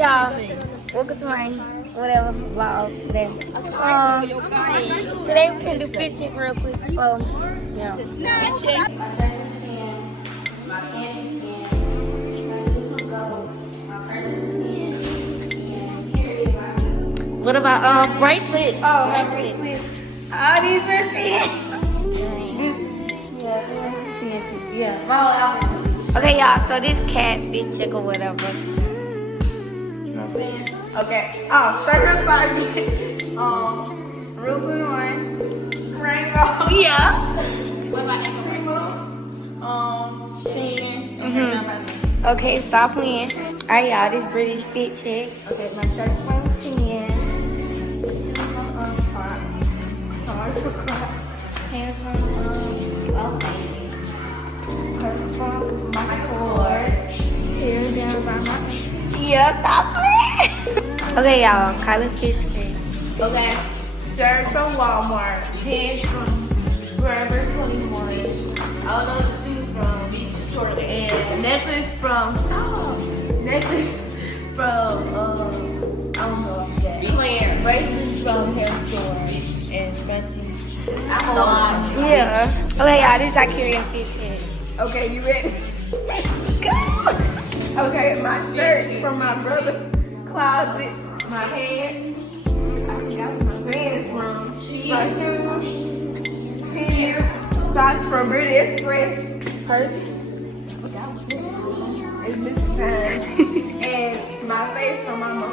Okay, y'all. Welcome to my whatever vlog today. Today we're gonna do fit check real quick. Yeah. Fit check. My second chin, my cancer chin, my traditional gold, my personal chin, and here is my. What about bracelets? Oh, bracelets. All these bracelets. Yeah. Okay, y'all. So this cat fit check or whatever. Okay. Oh, shirt and sorry. Rule 21. Rainbow. Yeah. What about ankle bracelet? Okay, stop playing. Alright, y'all. This British fit check. Okay, my shirt from chin. Hands from purse from my Kors. Hair down by my. Yeah, stop playing. Okay, y'all. Kyla's fit check. Okay. Shirt from Walmart. Pants from Forever 21. All those shoes from Beach Short. And necklace from I don't know. Claire. Bracelets from Hair Store. And scrunchie. Yeah. Okay, y'all. This is Zacarian fit check. Okay, you ready? Go! Okay, my shirt from my brother's closet. My pants. I forgot where my pants from. My shoes. T-shirt. Socks from British Express. Purse. It's missing time. And my face from my mom.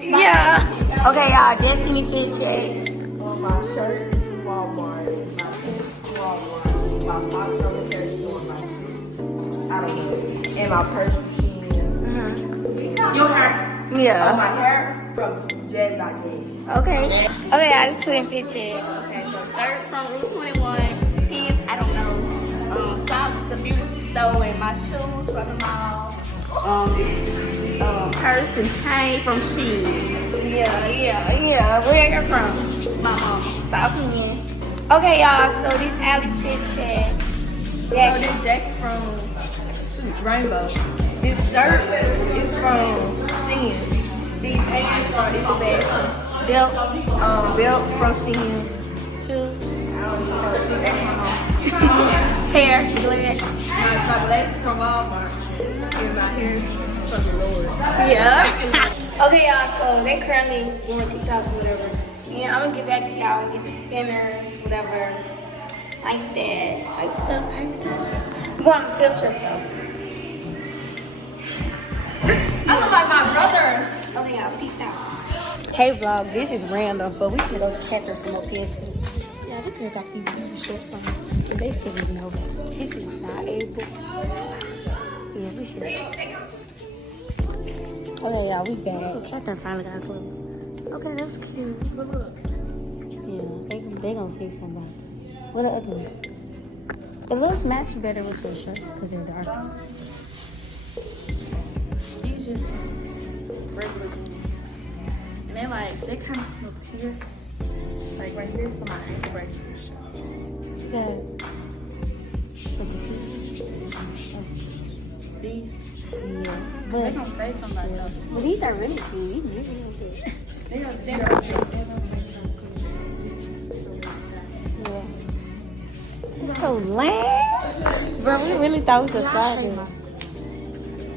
Yeah. Okay, y'all. Destiny fit check. My shirt is from Walmart. My pants from Walmart. My socks from the shirt store. My shoes. I don't know. And my purse from Shein. Your hair. Yeah. My hair from Jazz by Jazz. Okay. Okay, I just put in fit check. Okay, so shirt from Route 21, pants, I don't know, socks, the beauty store, and my shoes from the mall, purse and chain from Shein. Yeah. Where you from? My mom. Stop playing. Okay, y'all. So this alley fit check. So this jacket from Rainbow. This shirt is from Shein. These pants are East Fashion. Belt from Shein. Shoes. I don't know. That's my mom. Hair, glass. My glasses from Walmart. And my hair from the Lord. Yeah. Okay, y'all. So they currently doing TikToks or whatever. And I'm gonna get back to y'all and get the spinners, whatever, like that, type stuff. I'm going on a field trip though. I look like my brother. Okay, y'all. Peace out. Hey vlog, this is random, but we can go capture some more kids. Yeah, we could got these really short songs. And they said no, this is not able. Yeah, we should. Okay, y'all, we back. Catherine finally got clothes. Okay, that's cute. But look. Yeah, they gonna say something. What are the other ones? It looks match better with your shirt because they're dark. These just regular jeans. And they kind of up here. Like right here, so my ankle bracelet. Yeah. These. Yeah. They gonna say something like that. Well, these are really cute. These really cute. They're It's so lame. Bro, we really thought we could slide this.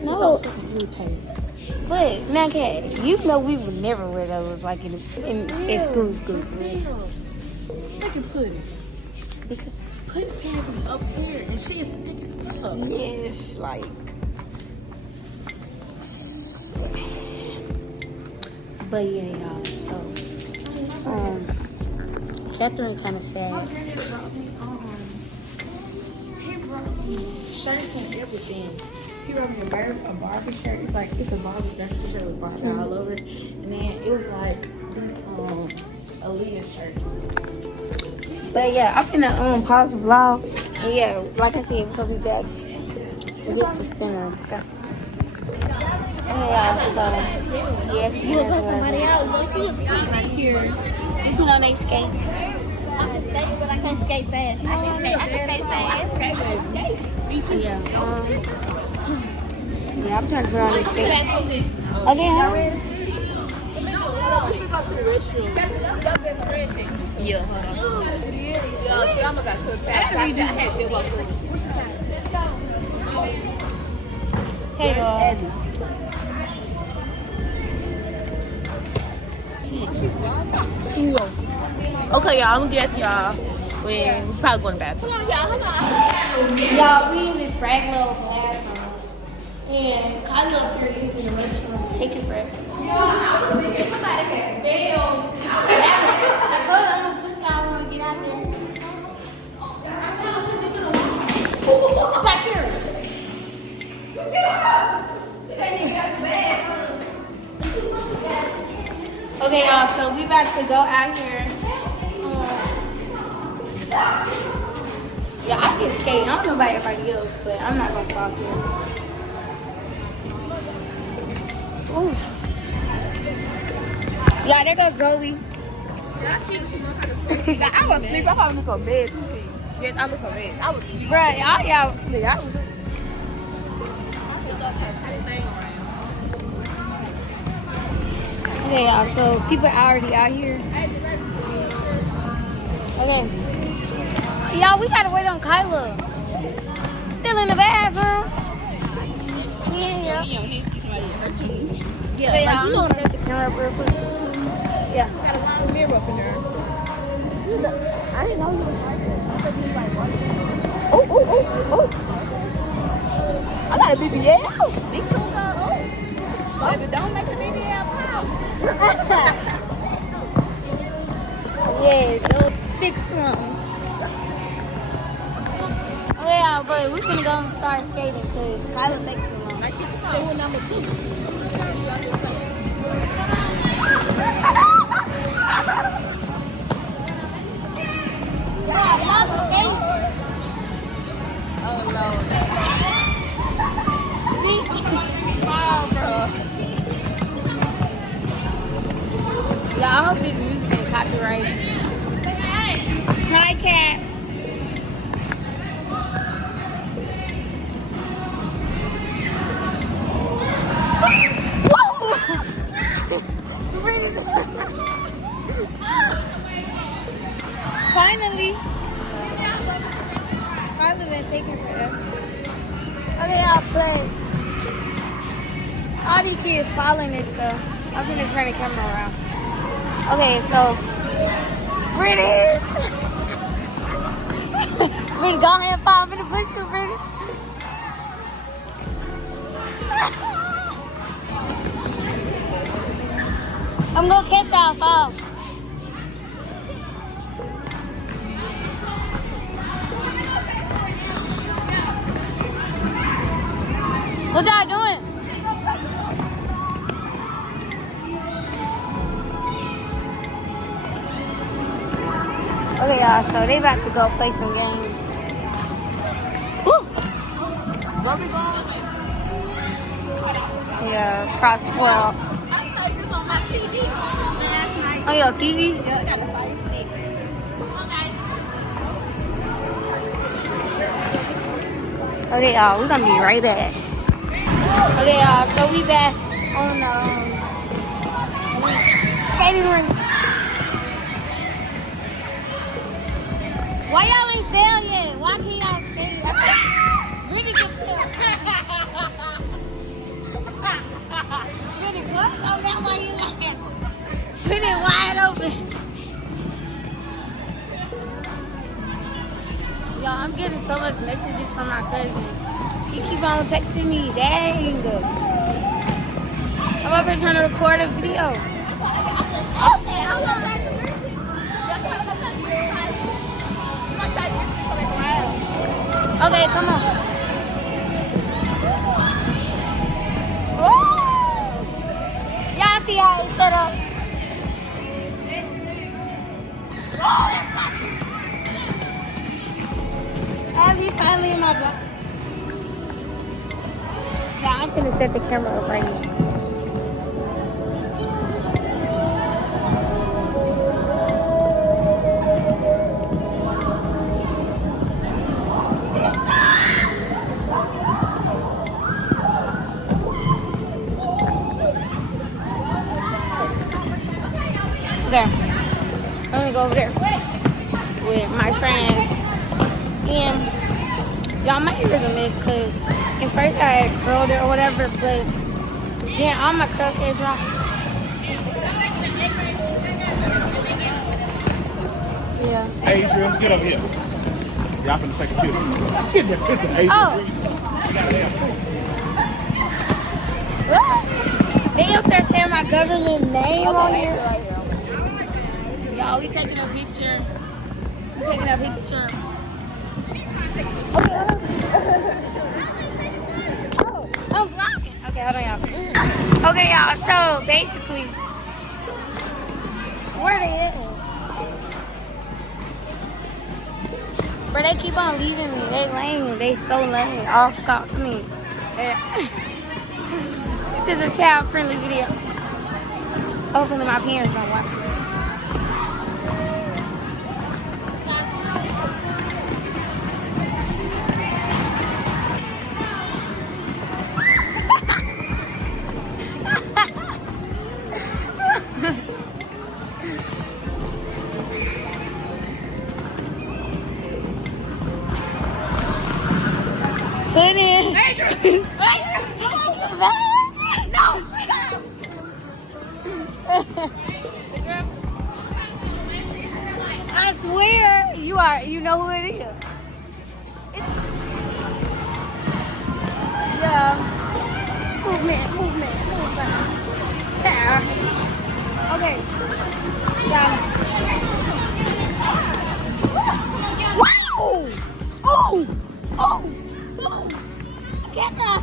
No. But, now, Kat, you know we would never wear those like in school. They can put it. Put pants up here and she is thick as fuck. Yes, like. But yeah, y'all. So, Catherine kind of sad. He brought me shirts and everything. He wrote me a Barbie shirt. It's like, it's a Barbie shirt with Barbie all over it. And then it was like this Aaliyah shirt. But yeah, I'm finna pause the vlog. And yeah, like I said, we'll be back. Get to spinners. Okay. Yeah, so yes, you look for somebody else. Don't you look like here? You put on their skates. I can skate, but I can't skate fast. I can skate fast. Yeah. Yeah, I'm trying to put on these skates. Okay, huh? Yeah. Hey, dog. Okay, y'all, I'm gonna get to y'all when we probably going to the bathroom. Y'all, we in this fragment bathroom. And Kyla up here using the restroom. Taking forever. I was thinking somebody had failed. I told her I'm gonna push y'all when I get out there. I'm trying to push you to the wall. It's like here. Okay, y'all, so we about to go out here. Yeah, I can skate. I don't know about everybody else, but I'm not gonna fall to it. Oh, yeah, there goes Zoe. I was asleep. I probably look on bed too. Yes, I look on bed. I was asleep. Bruh, y'all was asleep. I was Okay, y'all, so people already out here. Okay. Y'all, we gotta wait on Kyla. Still in the bathroom. Yeah. Yeah, Okay, like, y'all, you know, I'm gonna set the camera up real quick. Yeah. got a long mirror up in there. I didn't know you was like this. I thought you was like, what? Oh. I got a BBL. Big toe oh. Baby, don't make the BBL pop. Yeah, those thick something. Okay, y'all, but we finna go and start skating because Kyla take too long. Like, she's still number 2. Yeah, y'all skate. Oh, no. Wow, bro. Yeah, I hope this music ain't copyright. Hi, Cat. Finally. Kyla been taking forever. Okay, I'll play. All these kids following and stuff. I'm gonna turn the camera around. Okay, so British. British, go ahead and follow me to push you, British. I'm gonna catch y'all fall. What y'all doing? Okay, y'all, so they about to go play some games. Woo! Where we going? Yeah, cross world. I saw this on my TV last night. On your TV? Yeah, I got the fire stick. Okay, y'all, we're gonna be right back. Okay, y'all, so we back on the skating rink. Why y'all ain't sale yet? Why can't y'all skate? Really good Really what? Oh, that's why you like it. Put it wide open. Y'all, I'm getting so much messages from my cousin. She keep on texting me. Dang. I'm up here trying to record a video. Okay, come on. Woo! Y'all see how it's set up? Abby finally in my block. Yeah, I'm gonna set the camera up right here. Okay. I'm gonna go over there with my friends. And y'all, my hair is a mess because at first I had curled it or whatever, but then all my curls hair dropped. Yeah. Adrian, get over here. Y'all finna take a picture. Get that picture, Adrian. Oh. You gotta have fun. They up there saying my government name on here. Y'all, we taking a picture. We taking a picture. Oh, I'm vlogging. Okay, hold on, y'all. Okay, y'all. So basically, where they at? But they keep on leaving me. They lame. They so lame. All stop me. This is a child-friendly video. Hopefully my parents don't watch it. Hit it. No. I swear you know who it is. Yeah. Movement. Yeah. Okay. Yeah. Wow! Oh! Get that,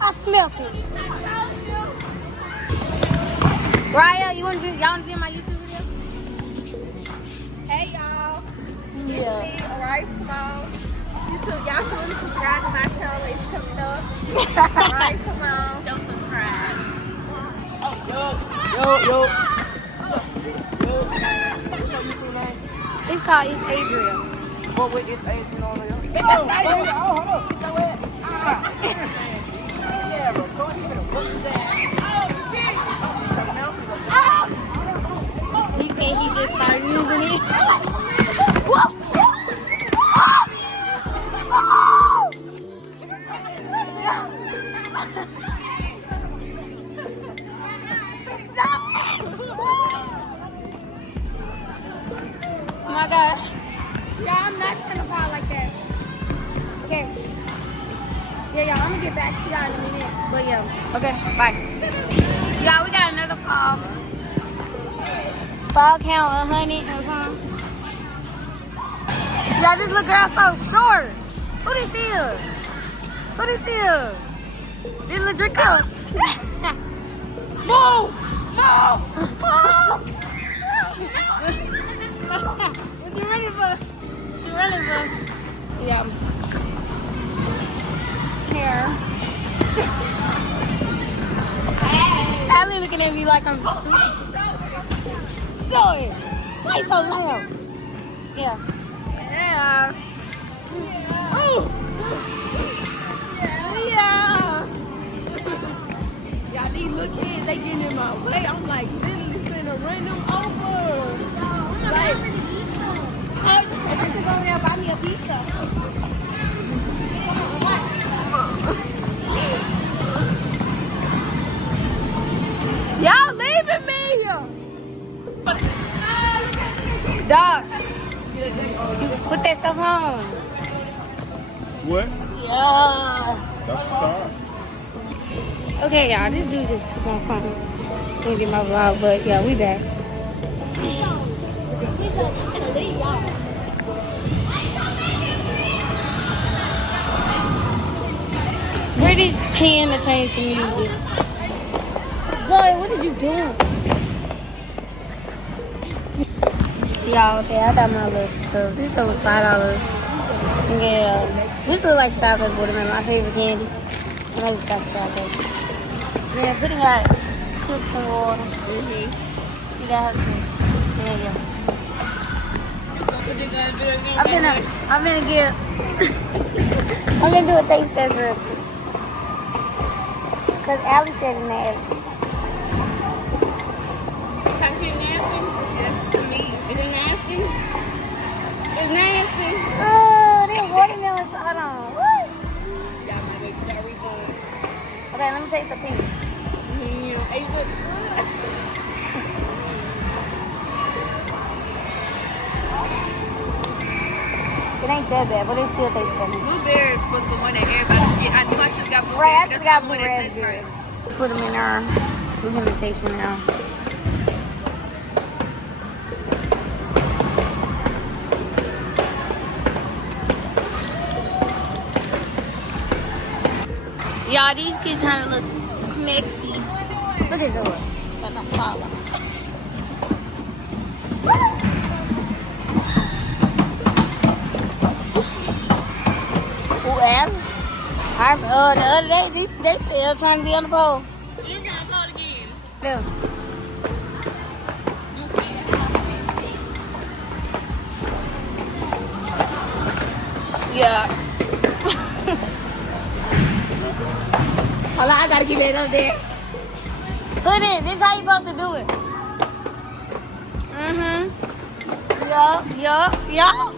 I smelled it. Raya, y'all wanna be in my YouTube video? Hey y'all, Yeah. it's me, Alright Simone. Y'all should really subscribe to my channel. It's coming up. Alright Simone. Don't subscribe. Yo. What's your YouTube name? It's called It's Adrian. What with this Adrian on there? Hold up. Get your ass. Yeah, bro. So he finna whoop his ass. He said he just started using it. Whoa, shit! Oh my gosh. Yeah, I'm not trying to fall like that. Okay. Yeah, y'all, I'm gonna get back to y'all in a minute. But yeah, okay, bye. Y'all, we got another fall. Fall count 100 or something. Y'all, this little girl so short. Who this is? This little Draco. Move! What you running for? Yeah. Here. Allie looking at me like I'm stupid. Zoe, why you so loud? Yeah. Oh. Yeah. Y'all, these little kids, they getting in my way. I'm like, literally finna run them over. Like, I just go over there and buy me a pizza. Y'all leaving me! Dog, put that stuff on. What? Yeah. That's the start. Okay, y'all, this dude just took my phone. Can't get my vlog, but yeah, we back. British paying to change the music. Zoe, what is you doing? Y'all, okay, I got my little stuff. This stuff was $5. Yeah, this look like Southwest watermelon, my favorite candy. And I just got Southwest. Yeah, putting out chips and water. See that husband. Yeah. I'm gonna do a taste test real quick. Cause Allie said it's nasty. pumpkin nasty? Yes, to me. Is it nasty? It's nasty. Oh, they watermelon. Hold on. What? Y'all might be very good. Okay, let me taste the pink. Yeah. Is it? It ain't that bad, but it still tastes good. Blueberry was the one that everybody get. I knew I should have got blueberry. Right, I should That's have got the one that blueberry. tastes right. Put them in there. We're gonna taste them now. Y'all, these kids trying to look smexy. Look at yours. Got no problem. Whoever. The other day, they still trying to be on the pole. You got to call again. No. Yeah. Hold on, I gotta get that up there. Put it. This is how you supposed to do it. Yup. Yup.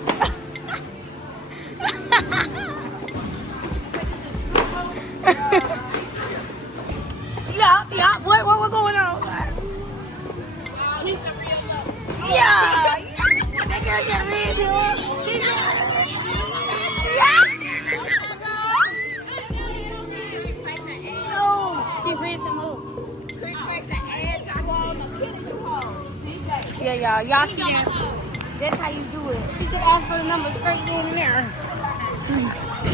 What going on? He's the real love. Yeah. That girl get real. No. She breathes and move. Yeah, y'all see that? That's how you do it. She could ask for the number straight in there.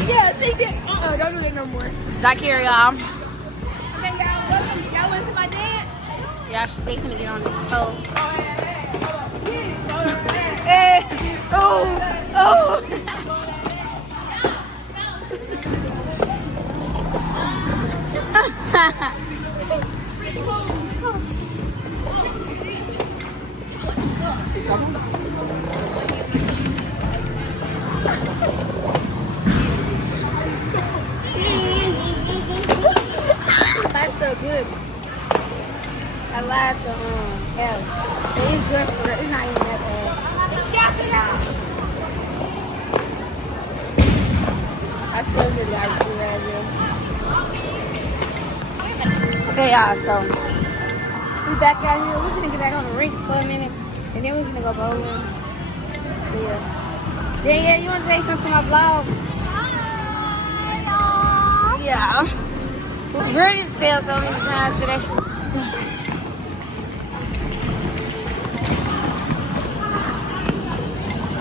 Yeah, she did. Don't do that no more. Zakir, y'all. Okay, y'all, welcome. Y'all want to see my dad? Yeah, they finna get on this pole. Hey, oh. That's so good. I lied to hell. It's good for it. It's not even that bad. Shut it out. I still really like it right here. Okay, y'all, so we back out here. We're gonna get back on the rink for a minute, and then we're gonna go bowling. Yeah, you wanna say something to my vlog? Yeah. Really still so many times today.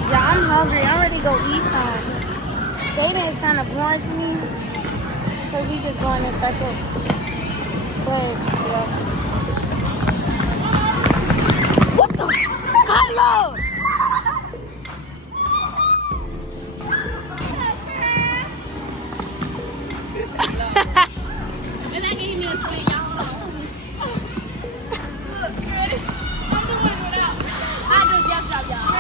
Yeah, I'm hungry. I'm ready to go eat some. Skating is kind of boring to me because we just going in circles. But yeah. What the? Kylo! And that gave me a spin, y'all. Look, you ready? I'm doing it without. I do just like y'all.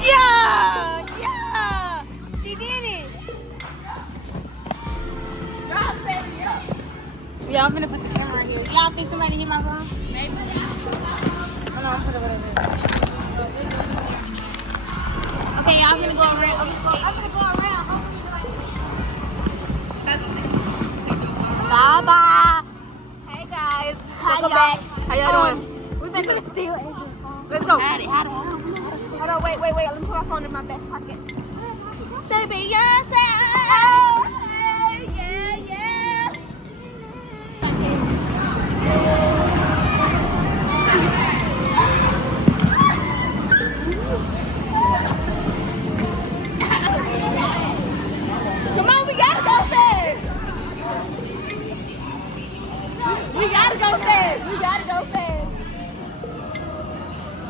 Yeah! She did it! Y'all set me up. Yeah, I'm gonna put the camera here. Y'all think somebody hit my phone? Maybe. Oh no, I'm put it over there. Okay, y'all gonna go around. I'm gonna go around. Bye bye. Hey guys. Welcome back. How y'all doing? We've been to steal Adrian's phone. Let's go. Hold on, wait. Let me put my phone in my back pocket. Say Beyonce. Yeah. Come on, we gotta go fast. We gotta go fast.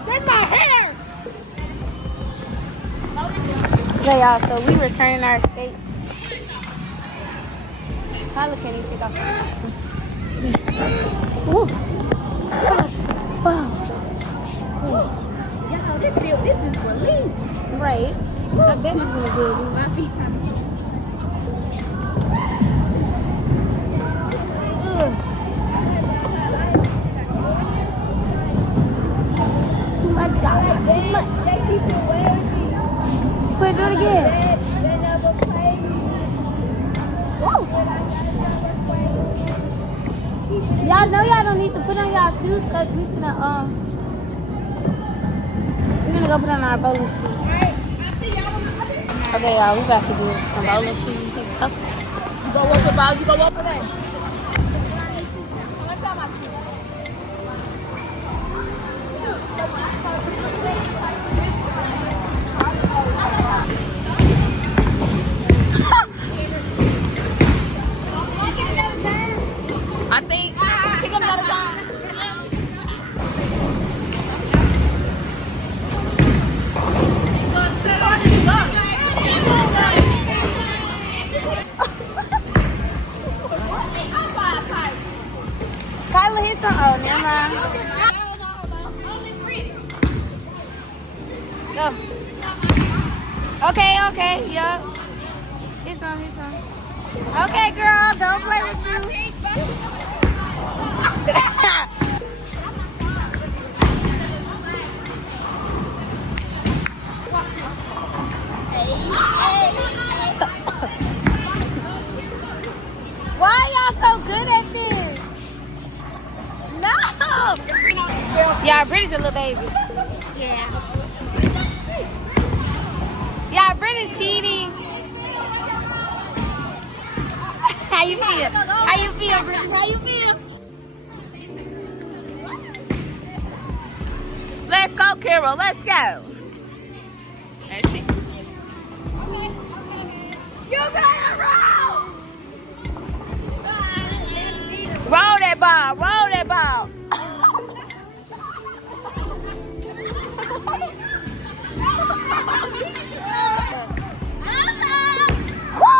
That's my hair. Okay, y'all, so we returning our skates. Tyler can't even take off her mask. Ooh. Wow. Y'all, this is relief. Right. I bet it's gonna do. My feet Y'all know y'all don't need to put on y'all shoes because we're gonna go put on our bowling shoes. Okay, y'all, we about to do some bowling shoes and stuff. You go walk the ball. You go walk. Okay. I think pick up another time. Kyla hit some. Oh, never mind. Go. Okay, yup. Hit some. Okay, girl, don't play with you. Why y'all so good at this? No! Y'all, Brittany's a little baby. Yeah. Y'all, Brittany's cheating. How you feel? How you feel, Brittany? How you feel? Let's go, Carol. Let's go. And she. Okay. You better roll. Roll that ball. Woo!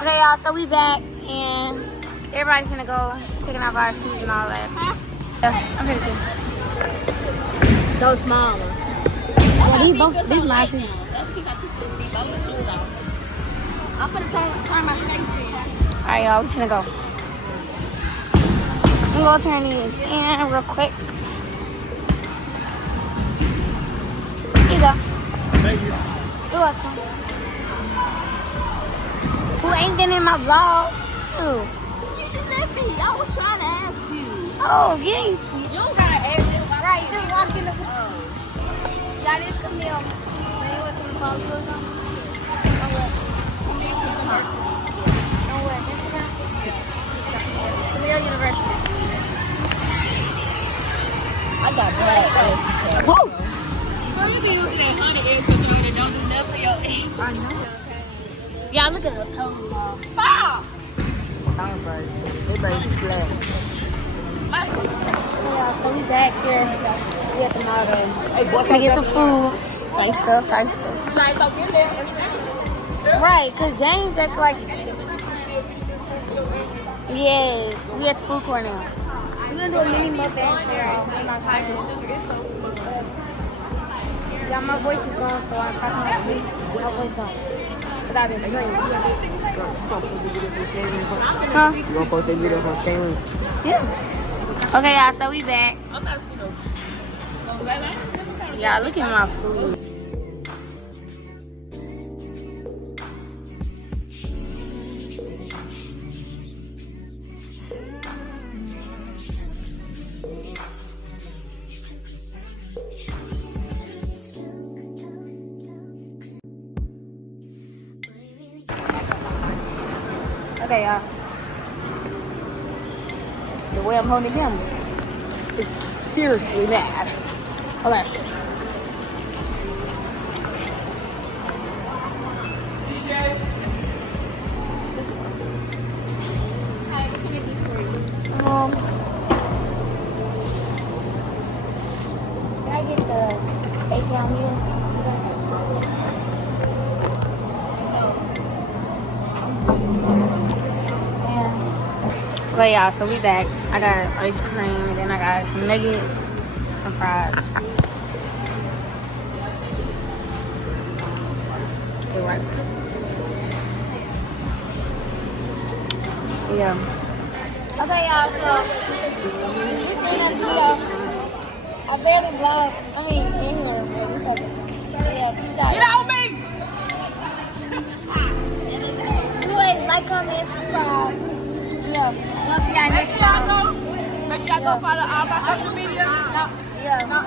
Okay, y'all, so we back and everybody's gonna go taking off our shoes and all that. Yeah, I'm finishing. Those small ones. Yeah, these mine too. I'm gonna turn my skates in. Alright, y'all, we finna go. I'm gonna turn these in real quick. Here you go. Thank you. You're welcome. Who ain't been in my vlog? Shoot. You should let me. I was trying to ask you. Oh, yeah. You don't gotta ask me. Right, just walk in the. Y'all didn't come here. Man, what the fuck you was on? On what? On what? Instagram? Camille University. I got black. Woo! Girl, you be using that honey egg cookie that don't do nothing for your age. I know. Y'all, look at her toes, y'all. Stop! They baby flat. Yeah, so we back here. We at the mall to get some food. Type stuff. Like, so get there. Right, because James acts like... Yes, we at the food court now. We're going to do a mini mukbang for y'all. Yeah, my voice is gone, so I'm talking like this. My voice gone. Because I've been screaming. Huh? You want to post that video on Scaling? Yeah. Okay, y'all, so we back. Y'all, look at my food. Okay, y'all. The way I'm holding the camera is seriously bad. Okay. Can I get the 8-count meal? Okay, y'all, so we back. I got ice cream, and then I got some nuggets, some fries. Okay, right. Yeah. Okay, y'all, so this thing that's here, I barely vlog, I mean, in here, but it's okay. Yeah, peace out. Get out me! Anyways, like, comment, subscribe. Yeah, we'll see y'all next time. Make sure y'all go follow all my social media. Yeah, not.